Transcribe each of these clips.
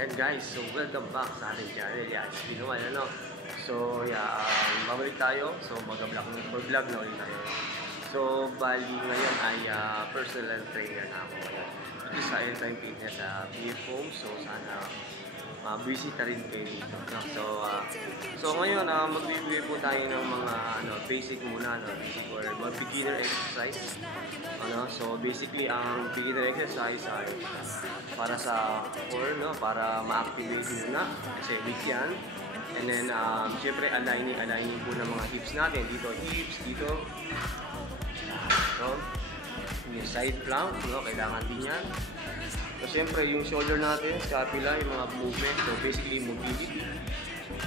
And guys, so welcome back sa ating channel. Yeah, it's been a while, ano? So, yeah, babalik tayo. So, mag-vlog na ulit tayo. So, bali ngayon ay personal trainer na ako ngayon. Dito sa Anytime Fitness sa BF Home. So, sana bisita rin kayo dito. No? So ngayon, magbibigay po tayo ng mga basic muna, basic or mga beginner exercise. So basically, ang beginner exercise ay para sa core, para ma-activate muna kasi weak yan. And then, syempre, aligning po ng mga hips natin. Dito, hips, dito. So, yung side plank, kailangan din yan. So, siyempre, yung shoulder natin, scapula, yung mga movement. So, basically, mobility.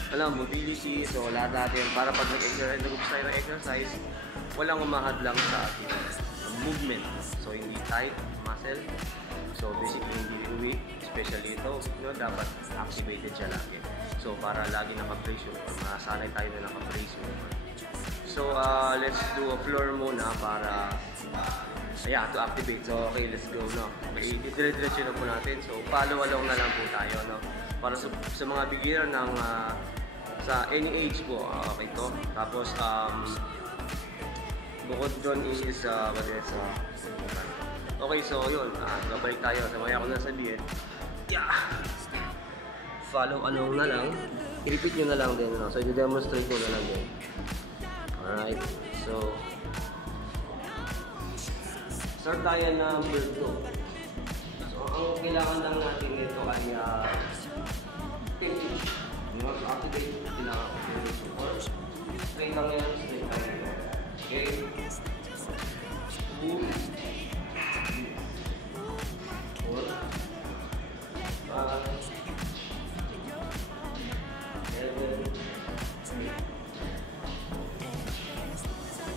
Mobility. So, lahat natin, para pag nag-exercise tayo ng exercise, walang umahadlang sa ating movement. So, hindi tight muscle. So, basically, hindi rin weak. Especially ito, dapat activated siya lagi. So, para lagi naka-brace yung or masanay tayo na naka-brace yung. So, let's do a floor muna para to activate. So, okay, let's go, Okay, dire-diretso na po natin. So, follow along na lang po tayo, Para sa mga beginner ng sa any age po, okay to. Tapos, bukod doon is, okay, so yun, babalik tayo. So, maya ko na sabihin. Follow along na lang. I-repeat nyo na lang din, So, i-demonstrate ko na lang din. Alright, so start tayo ng build 2. So, ang kailangan lang natin ito ay 50. So, activate, kailangan ko yung support. Straight lang yan, straight lang yan. Okay? 2, 4, 5, 7,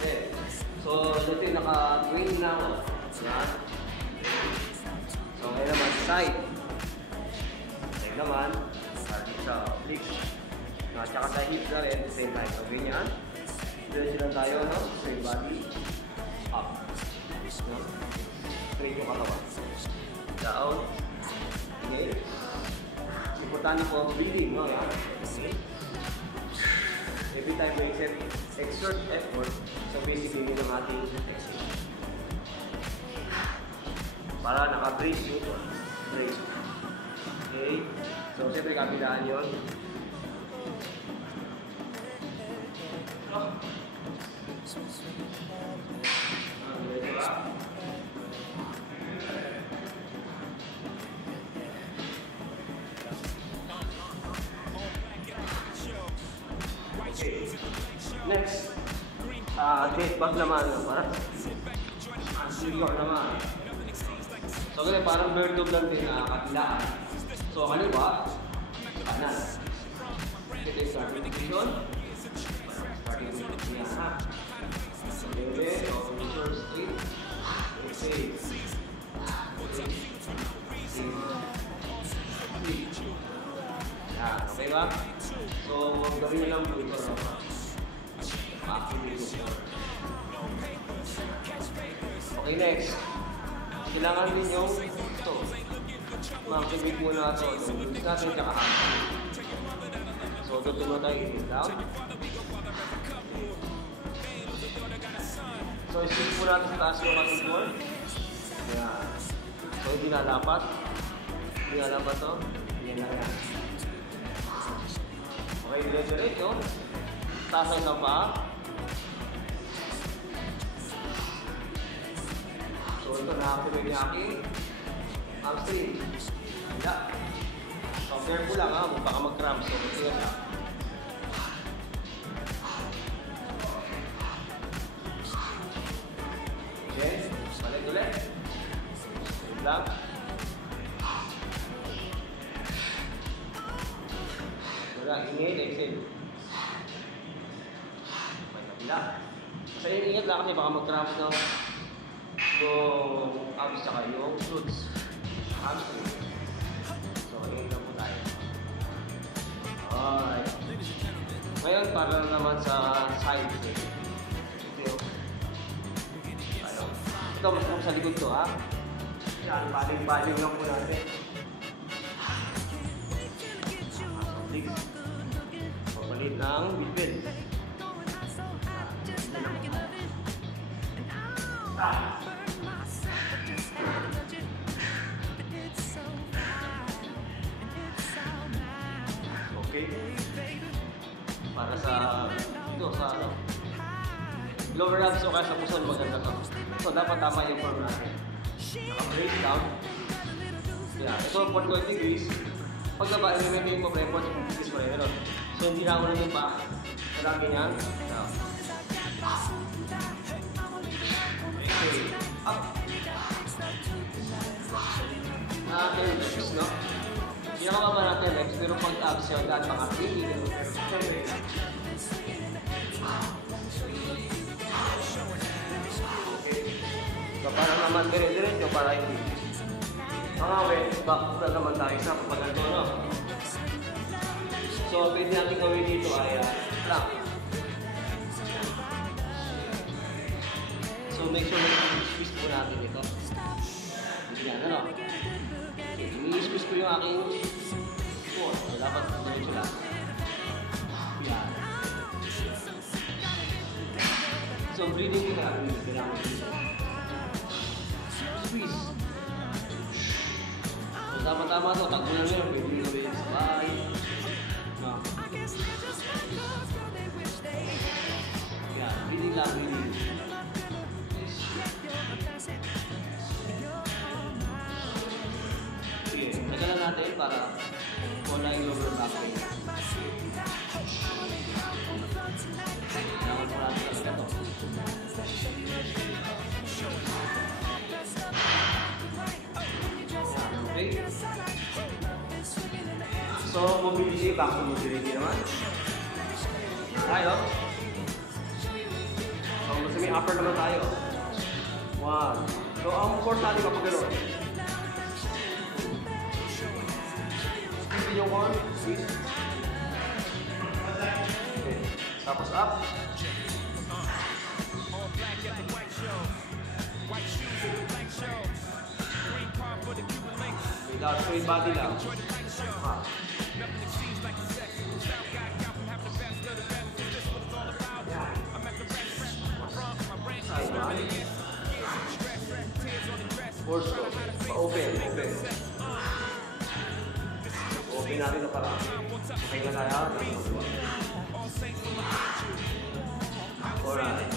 8. So, ito yung naka-20 na ako. Yan. So, ngayon naman, side. Side naman. Sa obliques. At saka sa hips na rin, same time. So, ganyan. Diretso lang tayo, straight body. Up. Straight yung katawan. Down. Okay. Importante po, breathing, Yan. Okay. Every time we exert effort, so basically yun ang ating exercise. Para naka-brace yung brace. Okay? So, siyempre kapilaan yun. Okay. Next, dead back naman, para silver naman. So, ganyan, parang bird dog lang din na kapilaan. So, kaliwa, kanan. Ito yung starting position. Starting position yan, ha? So, ganyan, position straight. Okay. Yan, okay ba? So, gawin nyo lang po ito, Okay, next. Kailangan din yung ito. Ma-activate muna ito. Yung natin kakahapon. So, tutulo tayo down. So, isip po natin sa taas yung muscle more. Yan. So, hindi nalapat. Hindi nalapat ito. Yan lang yan. Okay, diretso. Taas ang paa. So, ito na-activate niya aking hamstring. Handa. So, careful lang, baka mag-cramp. So, ito yan lang. Okay, balik ulit. Straight lang. Wala, inhale, exhale. May kabila. So, ingat lang kasi baka mag-cramp na yung abs saka yung glutes. Hamstring. So, ingat lang po tayo. Alright. Ngayon, para naman sa side. Ito, masarap sa likod to, ha? Yan, paling-paling lang po natin. ng bilbil. Okay. Para sa ito sa ano, lower abs o kaya sa puson maganda to. So dapat tama yung form natin. Naka-break down. Yeah, ito 45 degrees. Pag naba, i-remain mo 45 degrees pa rin. So hindi na ako naman pa. Marami niyan. Down. Okay. Up. Natin legs, no? Pinakababa natin legs, pero pag abs yun, dahil mga really, siyempre. Okay. So parang naman dire-diretso para hindi. Mga back na naman tayo sa papaganto, no? So pwede natin gawin dito ay plank. So make sure na i-squeeze po natin ito. Yan, ano? I-squeeze ko yung aking core. So dapat diretso lang. Yan. So breathing din natin. Kailangan squeeze. So tama-tama ito. Tagpo na nyo. Pwede nyo gawin sa bahay. No. Yan. Breathing lang. Breathing. Sige. Nagalan natin para wala yung lower back pain. Kailangan po natin talaga ito. Okay. So, mobility, back to mobility naman. Tayo. So, gusto may upper naman tayo. 1. So, ang force natin kapag gano'n. Squeeze yung core. Squeeze. Okay. Tapos up. Without straight body lang. Side one. Force go. Open. Open natin na para makaiga tayo. Alright.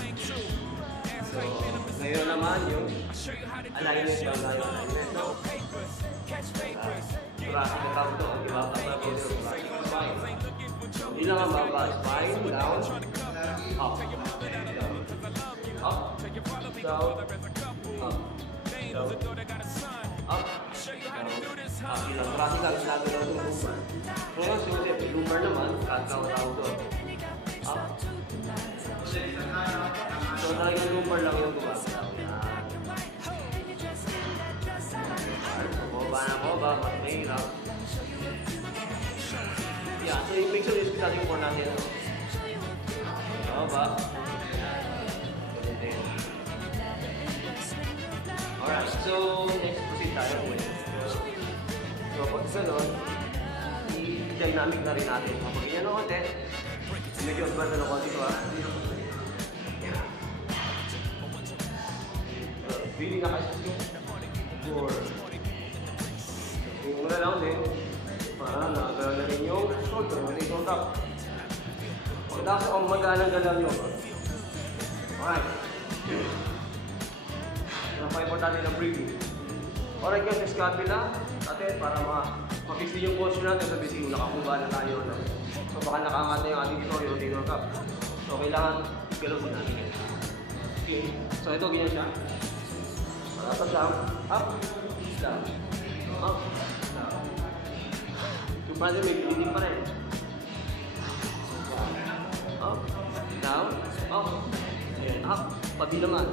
So, ngayon naman yung alignment lang tayo. Alignment. Thoracic na tawag ito. Diba? Spine. Hindi lang ang baba. Spine, down, up. Up. Down. Up. Down. Up. Up. Ilang thoracic lang lalo lang itong lumbar. Ngayon, sulit. Lumbar naman, tawag ito. Up. So, talagang lumbar lang yung gumagawa. Baba, mahirap. Yeah, so make sure you natin yung core natin. Baba. Alright, so next proceed tayo. So pag gano'n, i-dynamic na rin natin. Kapag ganyan ng konti, medyo advance na konti ito ha. Feeling na kasi yung core. Yung muna lang din, para nakagalaw na rin yung shoulder, na rin yung top. Pagkatapos ang magalang galaw nyo. Alright. Napaka-importante ng breathing. Alright guys, sa scapula natin para ma-fix din yung posture natin. Sabi siya, nakakuba na tayo. No? So baka nakangat na yung ating dito, yung tinor cup. So kailangan galaw din natin. Okay. So ito, ganyan siya. Tapos down, up, down, up, down. Yung brother may breathing pa rin. Up, down, up, and up, pati naman.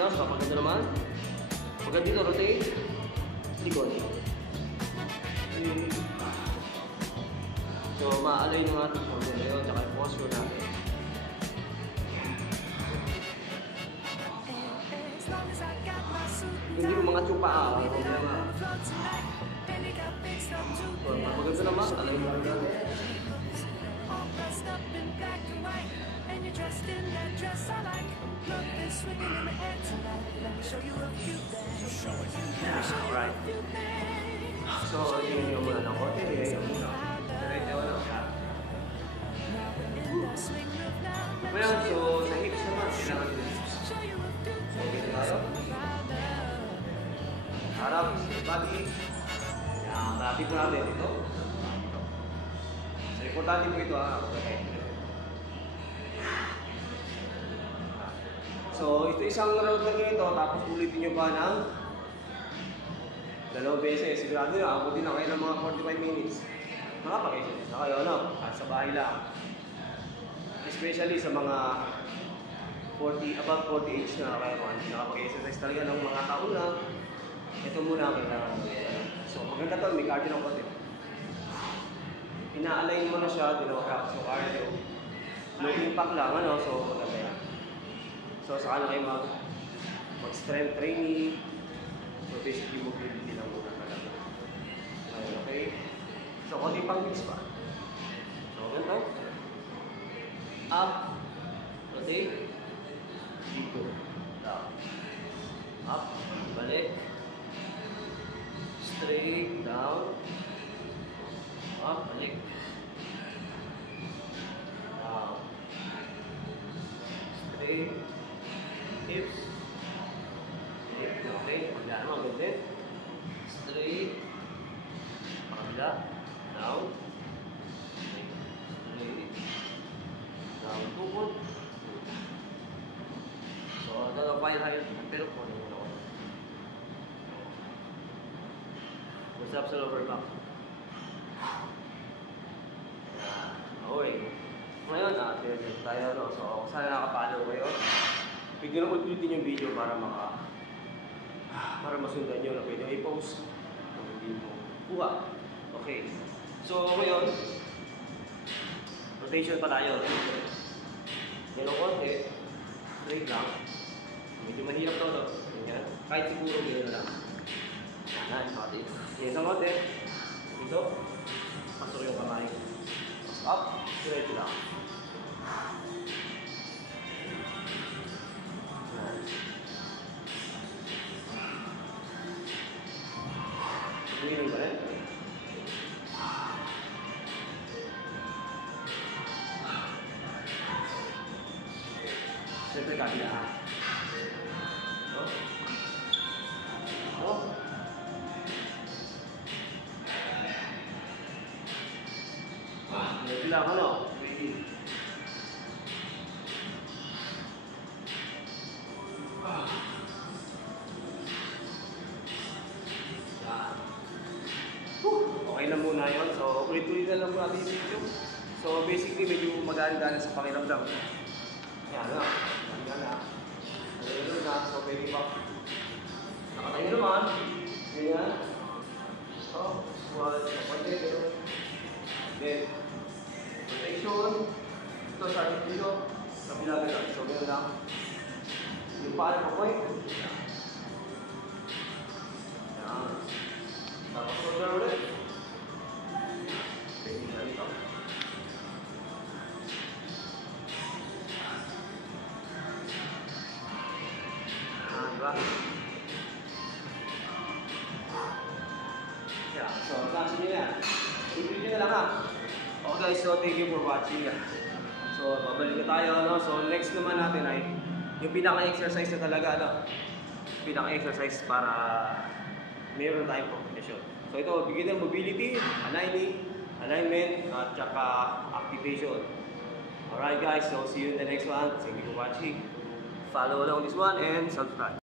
Tapos kapag ganda naman, pagka dito rotate, likod. So, ma-align yung ating shoulder ngayon, tsaka yung posture natin. As long as I got Hindi ko mga tsupa ako mga. So, maganda naman, alay mo lang. Alright. So, yun yung muna ng konti. Yun muna. Diretso na. Ngayon, so sa hips naman, kailangan yung hips. So, dito tayo. Harap, body. Yan, body po natin ito. So, importante po ito ha. Okay. So, ito isang round lang ito, tapos ulitin nyo pa ng 2 beses. Sigurado nyo, abutin na kayo ng mga 45 minutes. Nakapag-exercise na kayo, ano? Sa bahay lang. Especially sa mga 40, above 40 age na kayo, hindi nakapag-exercise talaga ng mga taon na. Ito muna ang kailangan. So, maganda to, may cardio ng konti. Ina-align mo na siya, dinawak. So, cardio. Low impact lang, ano? So, maganda yan. So, saka na kayo mag-strength training. So, basically, mobility lang muna talaga. Okay? So, konti pang mix pa. So, ganito. Up. Rotate. Dito. Down. Up. Balik. Straight. Down. Up. Balik. Down. Straight. Hips. Okay, pagla naman, ganyan. Straight. Pagla. Down. Straight. Down. Tukod. So, dalawa pa yung high. Pero kung ano muna ko. What's up sa lower back? Okay. Ngayon, tayo, no? So, kung sana nakapalo kayo, bigyan ko ulitin yung video para masundan nyo na pwede i-post kung hindi mo kuha. Okay. So, ngayon, rotation pa tayo. Yan ang konti. Straight lang. Medyo mahirap to. Ganyan. Kahit siguro gano'n lang. Yan, konti. Yan isang konti. Dito. Pasok yung kamay. Up. Straight lang. Tumingin ba rin? Siyempre kabila ha. Kabila ka no? Okay na muna yun. So, ulit-ulit na lang po natin yung video. So, basically, medyo magaan-gaan sa pakiramdam. Yan na. Yan na. Ayun na. So, pwede pa. Nakatayo naman. Ganyan. So, squat. Then, rotation. Ito, sa dito. Kabila ka lang. So, gano'n lang. Yung paan mo, boy. Yan. Tapos, shoulder ulit. Diba? Yeah, so kasi nyo yan. I-video na lang ha. Okay guys, so thank you for watching. So babalik na tayo. No? So next naman natin ay yung pinaka-exercise na talaga. No? Pinaka-exercise para meron tayong combination. So ito, beginner mobility, alignment, at saka activation. Alright guys, so see you in the next one. Thank you for watching. Follow along this one and subscribe.